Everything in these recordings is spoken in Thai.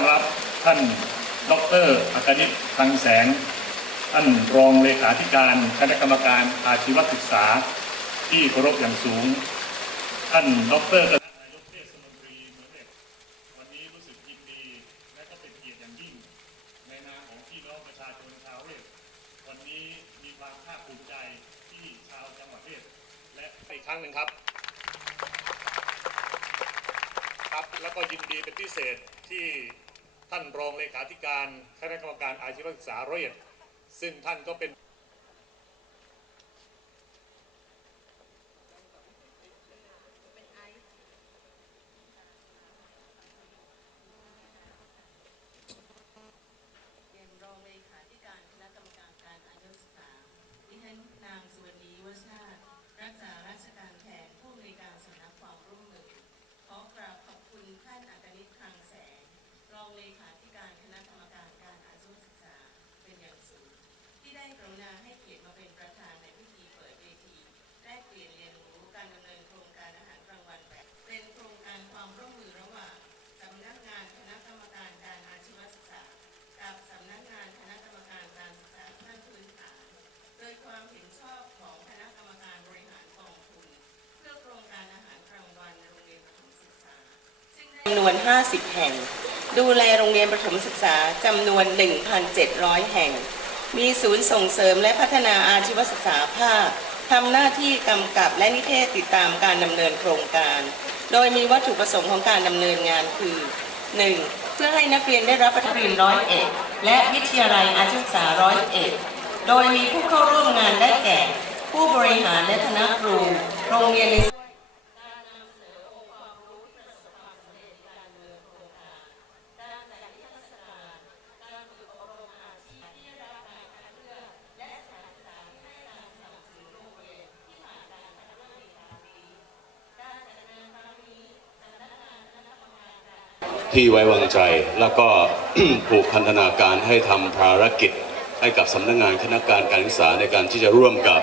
อนรับท่านดรอัคนิตคังแสง ท่านรองเลขาธิการคณะกรรมการอาชีวศึกษา ที่เคารพอย่างสูง ท่านดรเกเทศมนตรีเมืองเล็กวันนี้รู้สึกยินดี และก็เป็นเกียรติอย่างยิ่ง ในนามของพี่น้องประชาชนชาวเวทวันนี้มีความภาคภูมิใจที่ชาวจังหวัดเวทและอีกครั้งหนึ่งครับ ครับแล้วก็ยินดีเป็นพิเศษที่ ท่านรองเลขาธิการคณะกรรมการอาชีวศึกษาร้อยเอ็ดซึ่งท่านก็เป็น เรียนรองเลขาธิการคณะกรรมการการอายุศึกษาดิฉันนางสุวรรณีวชาติ รักษาราชการแทนผู้อำนวยการสำนักความร่วมมือ ขอกราบขอบคุณท่านอัตนิตคลังแสง ร องเลขาธิการคณะกรรมการการอาชีวศึกษาเป็นอย่างสูง ที่ได้กรุณาให้เกียรติมาเป็นประธานในพิธีเปิดเวทีแลกเปลี่ยนเรียนรู้การดำเนินโครงการอาหารกลางวันแบบเป็นโครงการความร่วมมือระหว่างสำนักงานคณะกรรมการการอาชีวศึกษา กับสำนักงานคณะกรรมการการศึกษาขั้นพื้นฐานโดยความเห็นชอบของคณะกรรมการบริหารกองทุน เพื่อโครงการอาหารกลางวันโรงเรียนประถมศึกษาซึ่งได้จำนวน 50 แห่ง ดูแลโรงเรียนประถมศึกษาจำนวน 1,700 แห่ง มีศูนย์ส่งเสริมและพัฒนาอาชีวศึกษาภาคทำหน้าที่กำกับและนิเทศติดตามการดำเนินโครงการ โดยมีวัตถุประสงค์ของการดำเนินงานคือ 1. เพื่อให้นักเรียนได้รับประทานร้อยเอ็ดและวิทยาลัยอาชีวศึกษาร้อยเอ็ดโดยมีผู้เข้าร่วมงานได้แก่ ผู้บริหารและคณะครู โรงเรียนใน ที่ไว้วางใจ แล้วก็ผูกพันธนาการให้ทำภารกิจให้กับสำนักงานคณะการการศึกษาในการที่จะร่วมกับ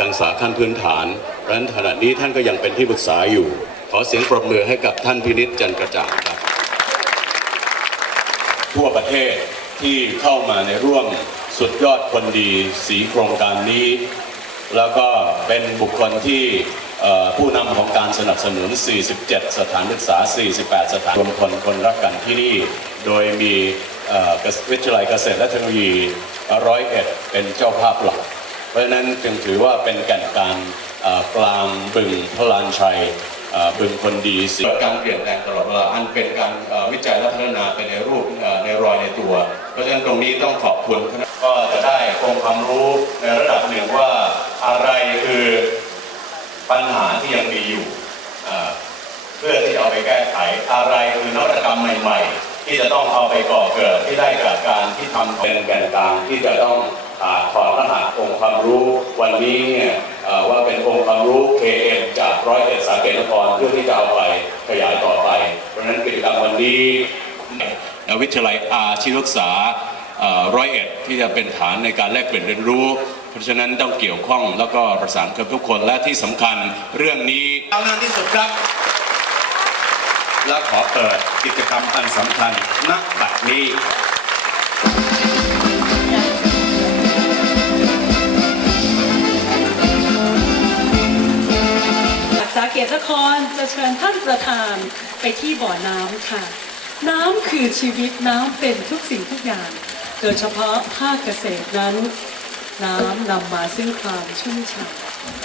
การศึกษาขั้นพื้นฐานเพราะฉะนั้นขณะนี้ท่านก็ยังเป็นที่ปรึกษาอยู่ ขอเสียงปรบมือให้กับท่านพินิจจันกระจ่างครับ ทั่วประเทศที่เข้ามาในร่วมสุดยอดคนดีสีโครงการนี้ แล้วก็เป็นบุคคลที่ ผู้นำของการสนับสนุน 47 สถานศึกษา 48 สถานรวมคนคนรักกันที่นี่ โดยมีวิทยาลัยเกษตรและเทคโนโลยีร้อยเอ็ดเป็นเจ้าภาพหลัก เพราะฉะนั้นจึงถือว่าเป็นแก่นการกลางบึงพลานชัยบึงคนดีสีการเปลี่ยนแปลงตลอดเวลาอันเป็นการวิจัยและพัฒนาเป็นในรูปในรอยในตัว เพราะฉะนั้นตรงนี้ต้องขอบคุณก็จะได้องค์ความรู้ในระดับหนึ่งว่าอะไรคือ ปัญหาที่ยังมีอยู่ เพื่อที่เอาไปแก้ไขอะไรคือนวัตกรรมใหม่ ๆ ที่จะต้องเอาไปก่อเกิดที่ได้จากการที่ทำเป็นแก่นกลางที่จะต้องถอดรหัสองค์ความรู้วันนี้เนี่ยว่าเป็นองค์ความรู้ KM จากร้อยเอ็ดสาเกตนครเพื่อที่จะเอาไปขยายต่อไป เพราะฉะนั้นกิจกรรมวันนี้วิทยาลัยอาชีวศึกษาร้อยเอ็ดที่จะเป็นฐานในการแลกเปลี่ยนเรียนรู้ เพราะฉะนั้นต้องเกี่ยวข้องแล้วก็ประสานกับทุกคนและที่สำคัญเรื่องนี้เอานานที่สุดครับ และขอเปิดกิจกรรมอันสำคัญณบัดนี้สาเกตนครจะเชิญท่านประธานไปที่บ่อน้ำค่ะ น้ำคือชีวิตน้ำเป็นทุกสิ่งทุกอย่าง โดยเฉพาะภาคเกษตรนั้น น้ำนำมาซึ่งความชุ่มฉ่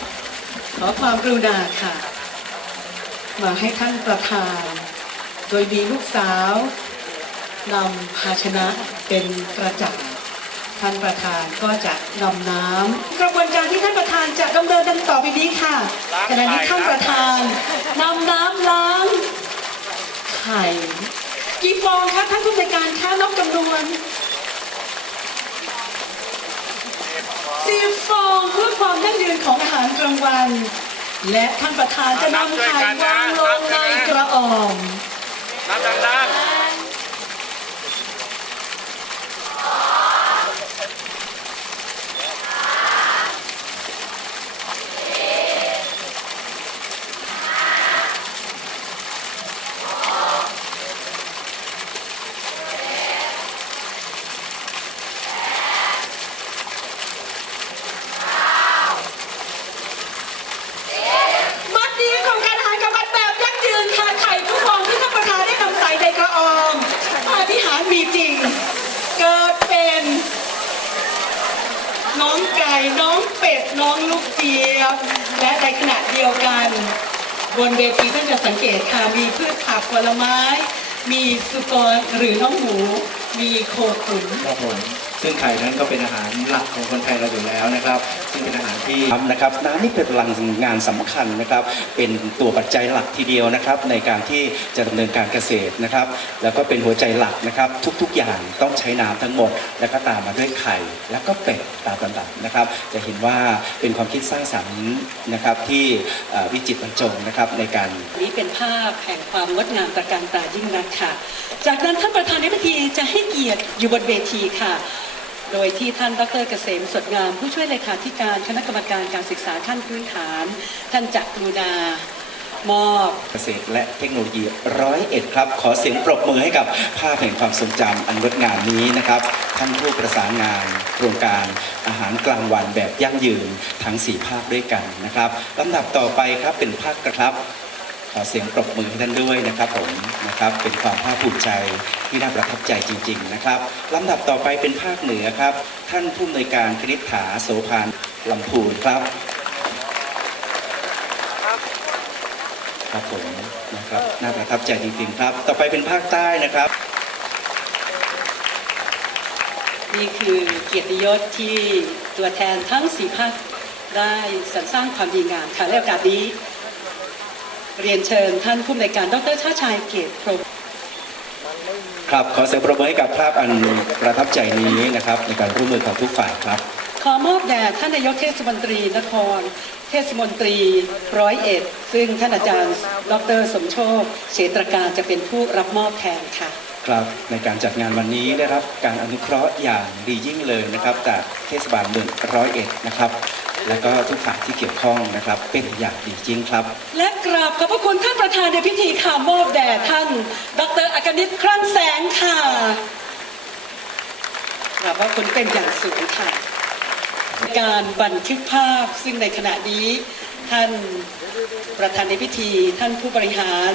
ำขอความกรุณาค่ะ มาให้ท่านประธาน โดยมีลูกสาวนำภาชนะเป็นกระจับท่านประธานก็จะนำน้ำกระบวนการที่ท่านประธานจะดำเนินดังต่อไปนี้ค่ะขณะนี้ท่านประธานนำน้ำล้างไข่กี่ฟองคะท่านผู้จัดการคะนับจำนวน สิบฟองเพื่อความยั่งยืนของอาหารกลางวัน และท่านประธานจะนำไข่วางลงในกระอ่อมนับดัง บนเวทีท่านจะสังเกตค่ะมีพืชผักผลไม้ มีสุกรหรือน้องหมู มีโคขุนครับผมซึ่งไข่นั้นก็เป็นอาหารหลักของคนไทยเราอยู่แล้วนะครับ ซึ่งเป็นอาหารที่นะครับน้ำนี่เป็นพลังงานสำคัญนะครับ เป็นตัวปัจจัยหลักทีเดียวนะครับ ในการที่จะดำเนินการเกษตรนะครับ แล้วก็เป็นหัวใจหลักนะครับ ทุกๆอย่างต้องใช้น้ำทั้งหมด แล้วก็ตามมาด้วยไข่แล้วก็เป็ดตามลำดับนะครับ จะเห็นว่าเป็นความคิดสร้างสรรค์นะครับที่วิจิตรบรรจงนะครับในการนี้เป็นภาพแห่งความงดงามตระการตายิ่งนักค่ะ จากนั้นท่านประธานในพิธีจะให้เกียรติอยู่บนเวทีค่ะ โดยที่ท่านดรเกษมสดงาม ผู้ช่วยเลขาธิการคณะกรรมการการศึกษาขั้นพื้นฐาน ท่านจักรุณามอบเกษตรและเทคโนโลยีร้อยเอ็ดครับ ขอเสียงปรบมือให้กับภาพแห่งความทรงจำอันงดงามนี้นะครับ ท่านผู้ประสานงานโครงการอาหารกลางวันแบบยั่งยืนทั้ง 4 ภาคด้วยกันนะครับลำดับต่อไปครับเป็นภาคกระครับ เสียงปรบมือให้ท่านด้วยนะครับผมนะครับเป็นความภาคภูมิใจที่น่าประทับใจจริง ๆ นะครับลำดับต่อไปเป็นภาคเหนือครับ ท่านผู้อำนวยการคณิษฐาโสพานลำพูนครับครับผมนะครับน่าประทับใจจริงๆครับ ต่อไปเป็นภาคใต้นะครับ นี่คือเกียรติยศที่ตัวแทนทั้งสี่ภาคได้สรรสร้างความดีงามค่ะและโอกาสนี้ เรียนเชิญท่านผู้อำนวยการดรชาติชายเกตพรหมครับขอเสียงปรบมือให้กับภาพอันประทับใจนี้นะครับ ในการร่วมมือของทุกฝ่ายครับ ขอมอบแด่ท่านนายกเทศมนตรีนคร เทศมนตรีร้อยเอ็ดซึ่งท่านอาจารย์ ดร สมโชคเฉตรการจะเป็นผู้รับมอบแทนค่ะ ครับในการจัดงานวันนี้ได้รับการอนุเคราะห์อย่างดียิ่งเลยนะครับจากเทศบาลเมืองร้อยเอ็ดนะครับ และก็ทุกฝ่ายที่เกี่ยวข้องนะครับ เป็นอย่างดีจริงครับ และกราบขอบพระคุณท่านประธานในพิธีค่ะมอบแด่ท่าน ดรอากนิตครั่งแสงค่ะกราบว่าคุณเป็นอย่างสูงค่ะ การบันทึกภาพซึ่งในขณะนี้ท่านประธานในพิธี ท่านผู้บริหาร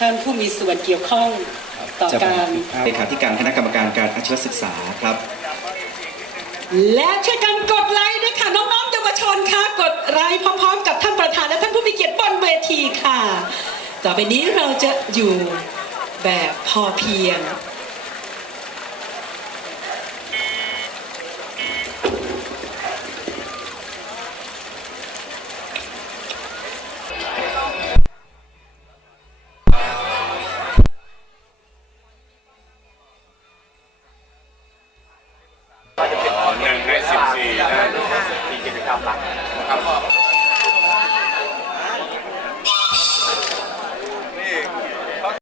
ท่านผู้มีส่วนเกี่ยวข้องต่อจะการเลขาธิการคณะกรรมการการอาชีวศึกษาครับ และช่วยกันกดไลค์ด้วยค่ะน้องๆเยา วชนค่ะกดไลค์พร้อมๆ กับท่านประธานและท่านผู้มีเกียรติบนเวทีค่ะ ต่อไปนี้เราจะอยู่แบบพอเพียง